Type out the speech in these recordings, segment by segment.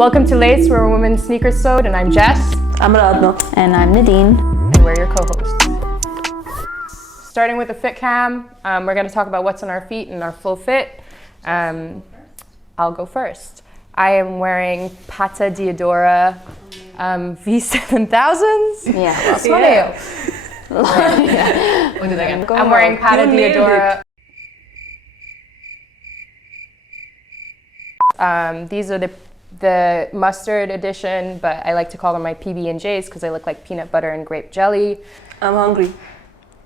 Welcome to LACED, we're a women's sneaker sewed, and I'm Jess. I'm Aradhna. And I'm Nadine. And we're your co-hosts. Starting with the fit cam, we're going to talk about what's on our feet and our full fit. I'll go first. I am wearing Pata Diodora V7000s. Yeah, What's my name? We'll do that again. I'm wearing Pata Diodora. These are the mustard edition, but I like to call them my PB&Js because they look like peanut butter and grape jelly. I'm hungry.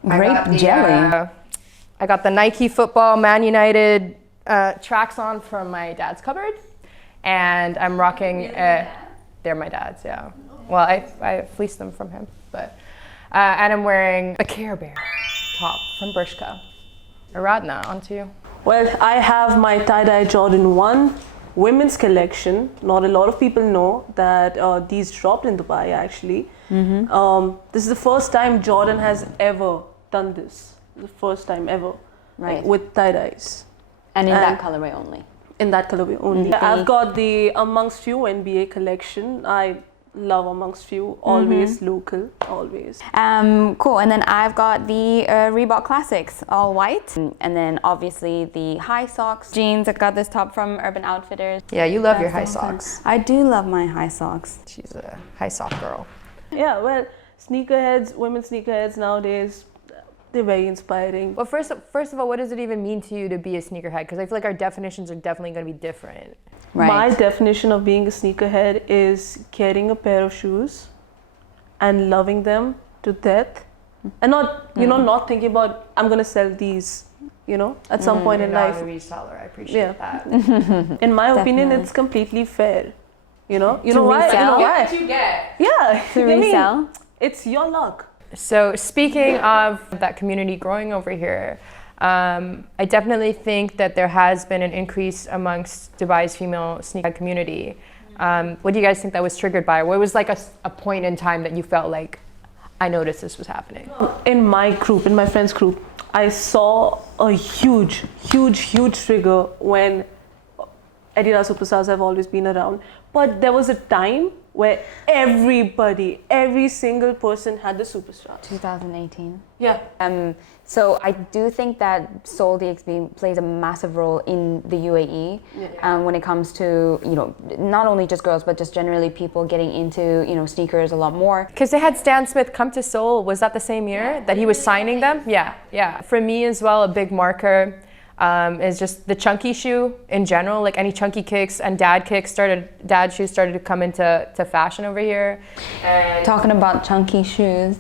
Grape jelly. I got the Nike football Man United tracks on from my dad's cupboard, and I'm rocking. They're my dad's, yeah. Well, I fleeced them from him, but and I'm wearing a Care Bear top from Bershka. Aradhna, on to you. Well, I have my tie-dye Jordan 1 women's collection. Not a lot of people know that these dropped in Dubai actually. This is the first time Jordan has ever done this. The first time ever, Right. like, with tie-dyes. And in that colorway only. In that colorway only. I've got the Amongst You NBA collection. I love Amongst You, always local, always. Cool, and then I've got the Reebok Classics, all white. And then obviously the high socks, jeans. I got this top from Urban Outfitters. Yeah, you love your high socks. I do love my high socks. She's a high sock girl. Yeah, well, sneakerheads, women sneakerheads nowadays, they're very inspiring. Well, first of all, what does it even mean to you to be a sneakerhead? Because I feel like our definitions are definitely going to be different. Right. My definition of being a sneakerhead is getting a pair of shoes and loving them to death, and not not thinking about I'm gonna sell these, at some point in life. You're not a reseller. I appreciate that. In my opinion, Definitely. it's completely fair. You know To why? resell? What you get? Yeah. To I mean, resell? it's your luck. So speaking of that community growing over here, I definitely think that there has been an increase amongst Dubai's female sneaker community. What do you guys think that was triggered by? What was like a point in time that you felt like, I noticed this was happening? In my group, in my friends group, I saw a huge trigger when Adidas superstars have always been around. But there was a time where every single person had the superstar. 2018. Yeah. So I do think that Seoul DXB plays a massive role in the UAE when it comes to, not only just girls, but just generally people getting into, sneakers a lot more. Because they had Stan Smith come to Seoul. Was that the same year that he was signing them? Yeah. For me as well, a big marker is just the chunky shoe in general. Like any chunky kicks and dad shoes started to come into fashion over here. And Talking about chunky shoes,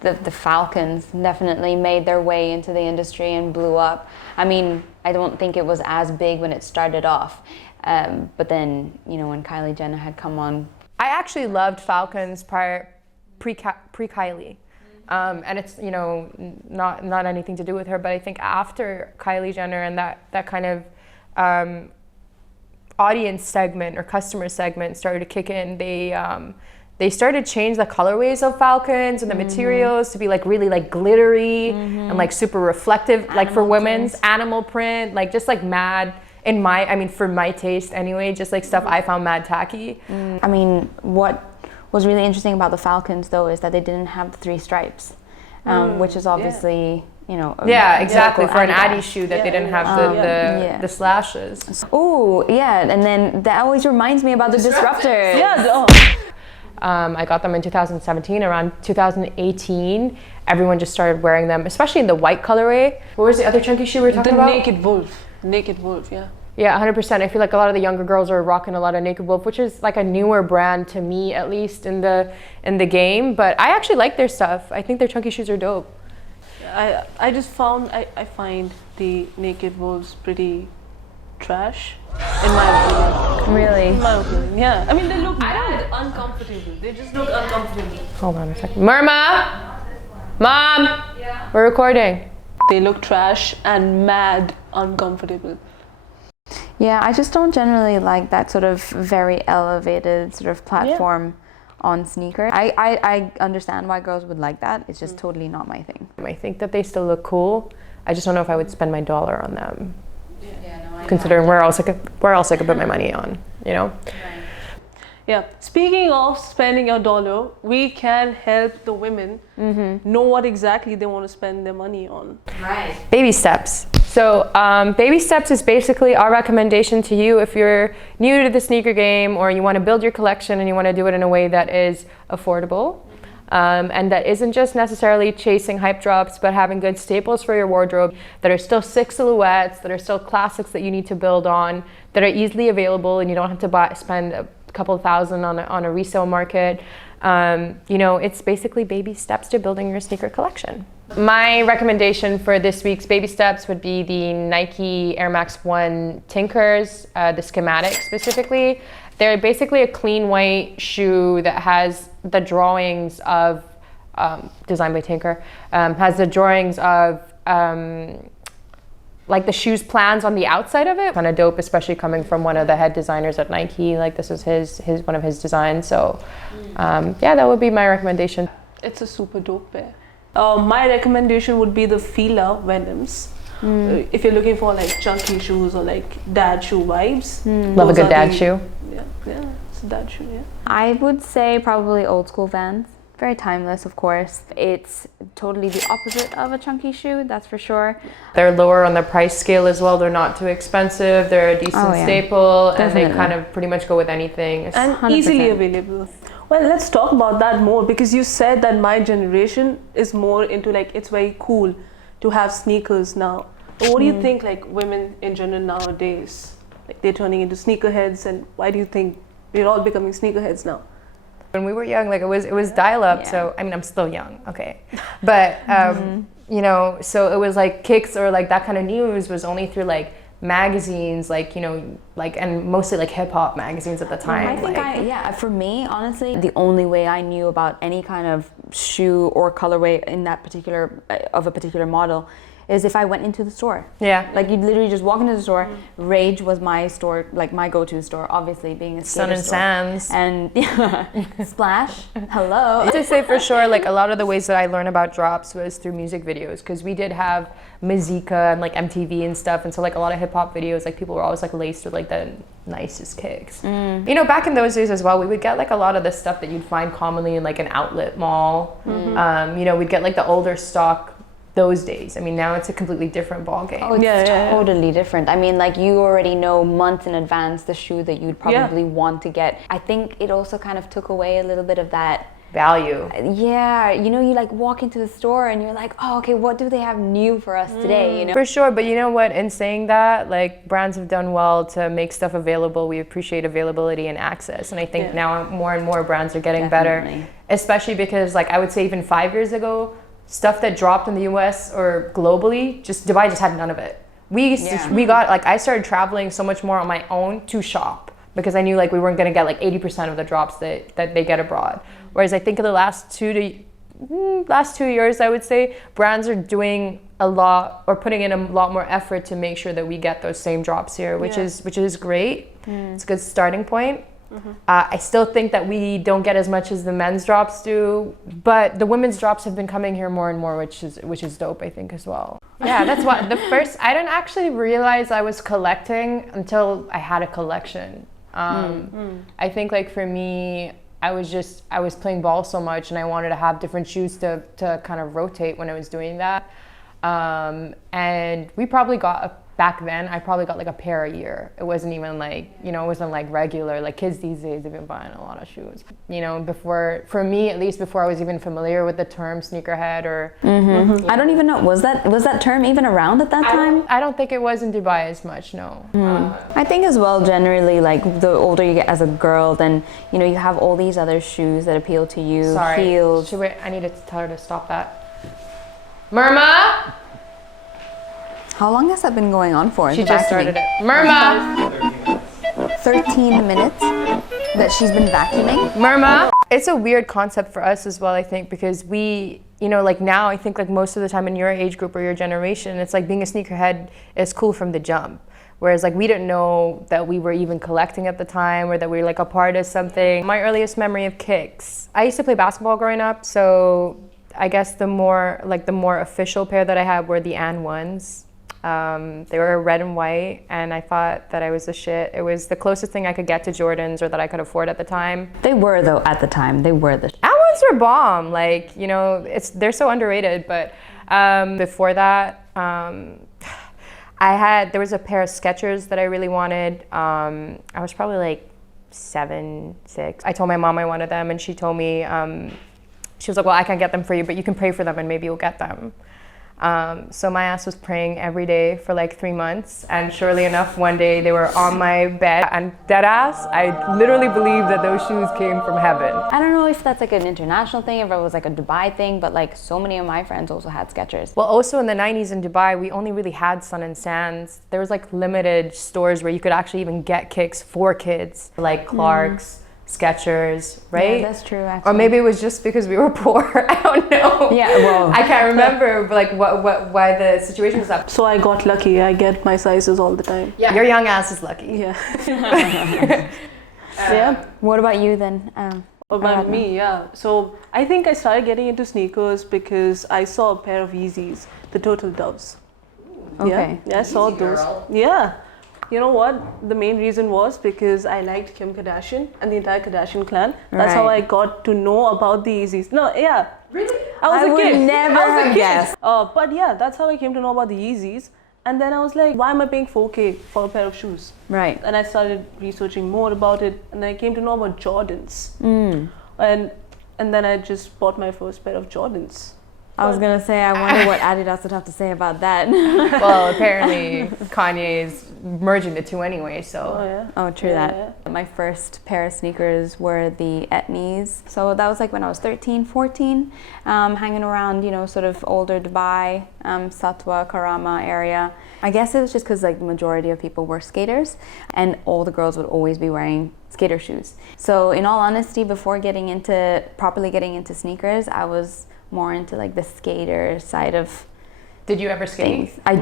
the Falcons definitely made their way into the industry and blew up. I mean, I don't think it was as big when it started off, but then, when Kylie Jenner had come on. I actually loved Falcons pre-Kylie. And it's, not anything to do with her, but I think after Kylie Jenner and that kind of audience segment or customer segment started to kick in, they started to change the colorways of Falcons and the materials to be like really like glittery and like super reflective, like for women's animal print, like just like mad for my taste anyway, just like stuff I found mad tacky. I mean, what was really interesting about the Falcons though is that they didn't have the 3 stripes, which is obviously, exactly, for an Addy shoe that they didn't have the slashes. Oh, yeah, and then that always reminds me about the disruptors. Yeah. I got them in 2017. Around 2018, everyone just started wearing them, especially in the white colorway. What was the other chunky shoe we were talking about? Naked Wolf, yeah. Yeah, 100%. I feel like a lot of the younger girls are rocking a lot of Naked Wolf, which is like a newer brand to me, at least in the game. But I actually like their stuff. I think their chunky shoes are dope. I find the Naked Wolves pretty trash, in my opinion. Really? In my opinion, yeah. I mean, they look uncomfortable. They just look uncomfortable. Hold on a second. Mom, we're recording. They look trash and mad uncomfortable. Yeah, I just don't generally like that sort of very elevated sort of platform on sneakers. I understand why girls would like that. It's just totally not my thing. I think that they still look cool. I just don't know if I would spend my dollar on them. Considering where else I could put my money on, you know? Right. Yeah. Speaking of spending your dollar, we can help the women know what exactly they want to spend their money on. Right. Baby steps. So baby steps is basically our recommendation to you if you're new to the sneaker game or you want to build your collection and you want to do it in a way that is affordable. And that isn't just necessarily chasing hype drops, but having good staples for your wardrobe that are still sick silhouettes, that are still classics that you need to build on, that are easily available and you don't have to spend a couple thousand on a resale market. It's basically baby steps to building your sneaker collection. My recommendation for this week's baby steps would be the Nike Air Max 1 Tinkers, the schematic specifically. They're basically a clean white shoe that has the drawings of, designed by Tinker, has the drawings of like the shoe's plans on the outside of it. Kind of dope, especially coming from one of the head designers at Nike. Like this is his one of his designs. So that would be my recommendation. It's a super dope pair. My recommendation would be the Fila Venoms. If you're looking for like chunky shoes or like dad shoe vibes. Love a good dad shoe. Yeah, it's a dad shoe, yeah. I would say probably old school Vans. Very timeless, of course. It's totally the opposite of a chunky shoe, that's for sure. They're lower on the price scale as well. They're not too expensive. They're a decent staple. Definitely. And they kind of pretty much go with anything. And 100%. easily available. Well, let's talk about that more because you said that my generation is more into like, it's very cool to have sneakers now. But what do you think like women in general nowadays? Like they're turning into sneakerheads, and why do you think we're all becoming sneakerheads now? When we were young, like it was dial up. Yeah. So I mean, I'm still young, okay, but so it was like kicks or like that kind of news was only through like magazines, like and mostly like hip hop magazines at the time. I think for me, honestly, the only way I knew about any kind of shoe or colorway in that particular of a particular model is if I went into the store. Yeah. Like you'd literally just walk into the store. Rage was my store, like my go-to store, obviously being a skater Sun and store. Sands. And Splash, hello. To say for sure, like a lot of the ways that I learned about drops was through music videos, because we did have Mazika and like MTV and stuff, and so like a lot of hip hop videos, like people were always like laced with like the nicest kicks. Back in those days as well, we would get like a lot of the stuff that you'd find commonly in like an outlet mall. We'd get like the older stock those days. I mean, now it's a completely different ballgame. Oh, it's totally different. I mean, like you already know months in advance the shoe that you'd probably want to get. I think it also kind of took away a little bit of that value. Yeah, you like walk into the store and you're like, oh, okay, what do they have new for us today? For sure, but you know what? In saying that, like brands have done well to make stuff available. We appreciate availability and access, and I think now more and more brands are getting better, especially because like I would say even 5 years ago, stuff that dropped in the US or globally, Dubai just had none of it. I started traveling so much more on my own to shop because I knew like we weren't gonna get like 80% of the drops that they get abroad. Whereas I think in the last 2 years, I would say brands are doing a lot or putting in a lot more effort to make sure that we get those same drops here, which is great. It's a good starting point. I still think that we don't get as much as the men's drops do, but the women's drops have been coming here more and more, which is dope, I think, as well. Yeah, that's why I didn't actually realize I was collecting until I had a collection. I think like for me, I was playing ball so much and I wanted to have different shoes to kind of rotate when I was doing that. And we probably back then, I probably got like a pair a year. It wasn't even like, it wasn't like regular. Like kids these days have been buying a lot of shoes. For me, at least before I was even familiar with the term sneakerhead or... I don't even know, was that term even around at that time? I don't think it was in Dubai as much, no. I think as well, generally, like the older you get as a girl, then, you have all these other shoes that appeal to you. Sorry, heels. I needed to tell her to stop that. Myrma! How long has that been going on for? She just started it. Myrma! 13 minutes that she's been vacuuming? Myrma! It's a weird concept for us as well, I think, because we, like now, I think like most of the time in your age group or your generation, it's like being a sneakerhead is cool from the jump. Whereas like we didn't know that we were even collecting at the time or that we were like a part of something. My earliest memory of kicks. I used to play basketball growing up, so I guess the more official pair that I had were the An 1s. They were red and white, and I thought that I was the shit. It was the closest thing I could get to Jordans or that I could afford at the time. They were, though, at the time. They were the Ones were bomb. Like, you know, they're so underrated. But before that, there was a pair of Skechers that I really wanted. I was probably like 7, 6. I told my mom I wanted them, and she told me, she was like, well, I can't get them for you, but you can pray for them and maybe you'll get them. So my ass was praying every day for like 3 months, and surely enough, one day they were on my bed, and dead ass, I literally believe that those shoes came from heaven. I don't know if that's like an international thing, if it was like a Dubai thing, but like so many of my friends also had Skechers. Well, also in the 90s in Dubai, we only really had Sun and Sands. There was like limited stores where you could actually even get kicks for kids, like Clark's, Skechers, right? Yeah, that's true, actually. Or maybe it was just because we were poor. I don't know. Yeah, well, I can't remember like why the situation was up. So I got lucky. I get my sizes all the time. Yeah, your young ass is lucky. Yeah. Yeah. What about you then? About me, yeah. So I think I started getting into sneakers because I saw a pair of Yeezys, the Turtle Doves. Okay. Yeah, I saw those. Girl. Yeah. You know what? The main reason was because I liked Kim Kardashian and the entire Kardashian clan. That's how I got to know about the Yeezys. No, yeah. Really? I would never have guessed. But yeah, that's how I came to know about the Yeezys. And then I was like, why am I paying 4K for a pair of shoes? Right. And I started researching more about it, and I came to know about Jordans. And then I just bought my first pair of Jordans. I was gonna say, I wonder what Adidas would have to say about that. Well, apparently Kanye is merging the two anyway, so. Oh, yeah. Oh, true that. My first pair of sneakers were the Etnies. So that was like when I was 13, 14, hanging around, you know, sort of older Dubai, Satwa, Karama area. I guess it was just because like the majority of people were skaters, and all the girls would always be wearing skater shoes. So in all honesty, before properly getting into sneakers, I was more into like the skater side of Did you ever skate? things. I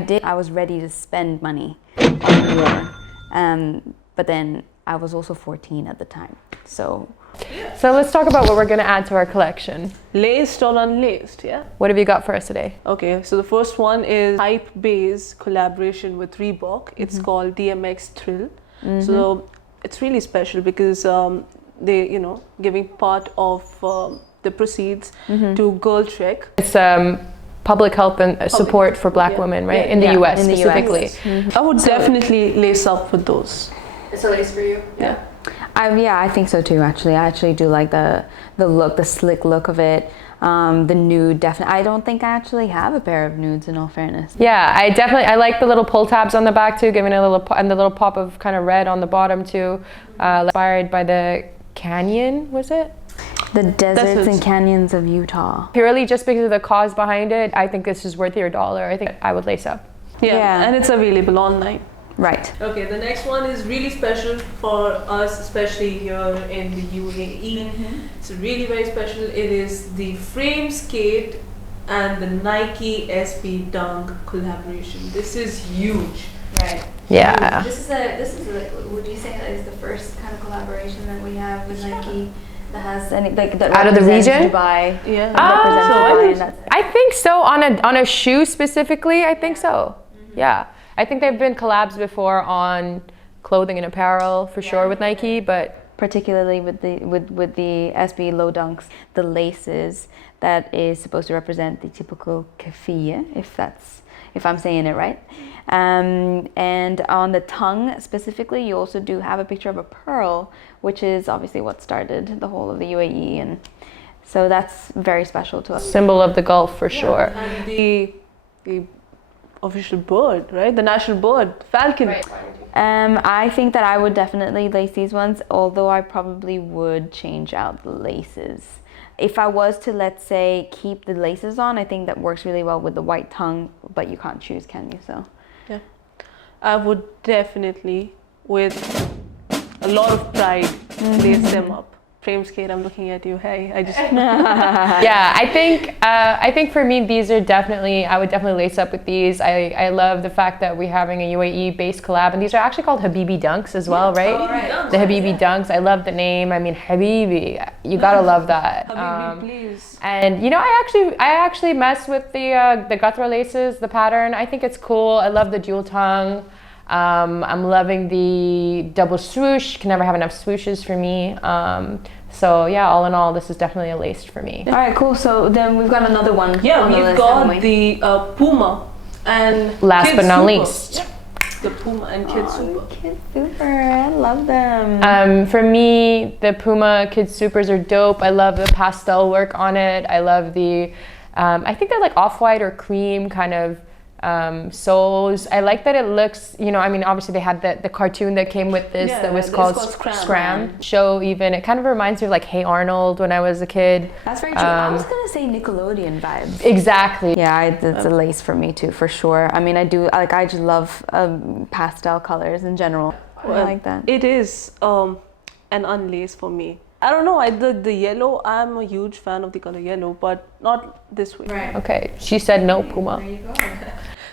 did. I was ready to spend money on gear. But then I was also 14 at the time. So let's talk about what we're going to add to our collection. Laced or unlaced, yeah? What have you got for us today? Okay, so the first one is Hype Bay's collaboration with Reebok. It's called DMX Thrill. So it's really special because they, you know, giving part of the proceeds to Girl Trek. It's public help and support for Black women, right? In the US specifically. I would definitely lace up with those. It's a lace for you? Yeah. I think so too. Actually, I actually do like the look, the slick look of it. The nude, definitely. I don't think I actually have a pair of nudes, in all fairness. Yeah, I like the little pull tabs on the back too, giving it a little and the little pop of kind of red on the bottom too. Inspired by the canyon, was it? The deserts and canyons of Utah. Purely just because of the cause behind it, I think this is worth your $1. I think I would lace up. Yeah, and it's available online. Right. Okay, the next one is really special for us, especially here in the UAE. It's really very special. It is the Frame Skate and the Nike SB Dunk collaboration. This is huge. Right. Yeah. This is would you say that is the first kind of collaboration that we have with Nike that has And like that Out of the represents region? Dubai. Yeah. Represents Dubai, and that's I think so. On a shoe specifically, I think so. Yeah. I think they've been collabs before on clothing and apparel for sure with Nike, but particularly with the SB low dunks, the laces that is supposed to represent the typical keffiyeh, if I'm saying it right. And on the tongue specifically, you also do have a picture of a pearl, which is obviously what started the whole of the UAE, and so that's very special to us. symbol of the Gulf for sure. And the official bird, right? The national bird, falcon. Right. I think that I would definitely lace these ones, although I probably would change out the laces. If I was to, let's say, keep the laces on, I think that works really well with the white tongue, but you can't choose, can you? So Yeah. I would definitely, with a lot of pride, lace them up. Frames Kate, I'm looking at you. Hey, I just Yeah, I think for me these are definitely, I would definitely lace up with these. I love the fact that we're having a UAE based collab, and these are actually called Habibi Dunks as well, right? Habibi The Habibi Dunks. I love the name. I mean, Habibi, you gotta love that. Habibi, please. And you know, I actually mess with the Gatra laces, the pattern. I think it's cool. I love the dual tongue. I'm loving the double swoosh. Can never have enough swooshes for me. So yeah, all in all, this is definitely a laced for me. All right, cool. So then we've got another one. Yeah, on the we've list, got haven't we? the Puma and Last Kid but not Super. least. Yeah. The Puma and Kid Super. Kid Super, I love them. For me, the Puma Kid Supers are dope. I love the pastel work on it. I love the, I think they're like off-white or cream kind of soles. I like that it looks, you know, I mean, obviously they had the cartoon that came with this that was called Scram. Show even, it kind of reminds me of like Hey Arnold when I was a kid. That's very true. I was gonna say Nickelodeon vibes. Exactly. Yeah, it's a lace for me too, for sure. I mean, I just love pastel colors in general. I like that. It is an unlace for me. I don't know, the yellow, I'm a huge fan of the color yellow, but not this way. Right. Okay, she said no Puma. There you go.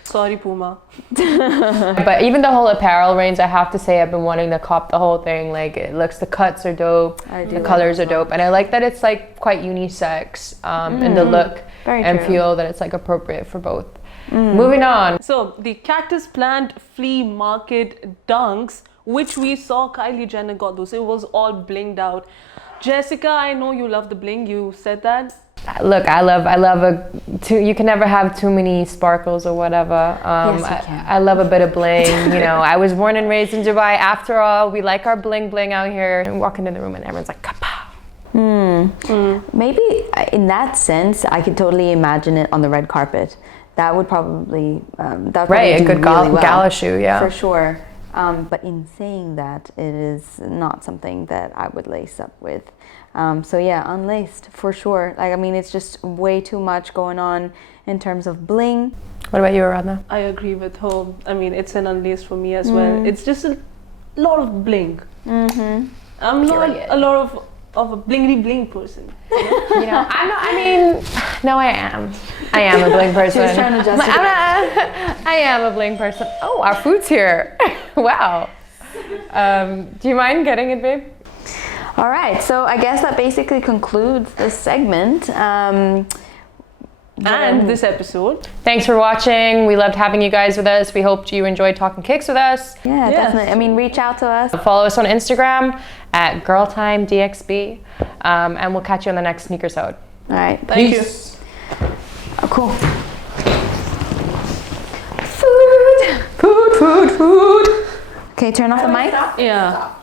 Sorry, Puma. But even the whole apparel range, I have to say I've been wanting to cop the whole thing. Like it looks, the cuts are dope, the colors are dope, and I like that it's like quite unisex in the look and feel that it's like appropriate for both. Moving on. So the cactus plant flea market dunks, which we saw Kylie Jenner got those. It was all blinged out. Jessica, I know you love the bling. You said that. Look, I love you can never have too many sparkles or whatever. Yes, you can. I love a bit of bling. You know, I was born and raised in Dubai. After all, we like our bling bling out here. And walk into the room and everyone's like, kapow. Maybe in that sense, I could totally imagine it on the red carpet. That would probably Right, a good gala shoe, yeah. For sure. But in saying that, it is not something that I would lace up with. So yeah, unlaced for sure. Like, I mean, it's just way too much going on in terms of bling. What about you, Aradhna? I agree with her. I mean, it's an unlaced for me as well. It's just a lot of bling. I'm not a lot of a blingly bling person. You know, I'm not, I mean, no, I am. I am a bling person. She was trying to justify. I am a bling person. Oh, our food's here. Wow. Do you mind getting it, babe? All right, so I guess that basically concludes this segment. And this episode. Thanks for watching. We loved having you guys with us. We hoped you enjoyed talking kicks with us. Yeah, definitely. I mean, reach out to us. Follow us on Instagram at GirlTimeDXB, and we'll catch you on the next sneakersode. All right. Thank you. Oh, cool. Food. Okay, turn off the mic. Yeah.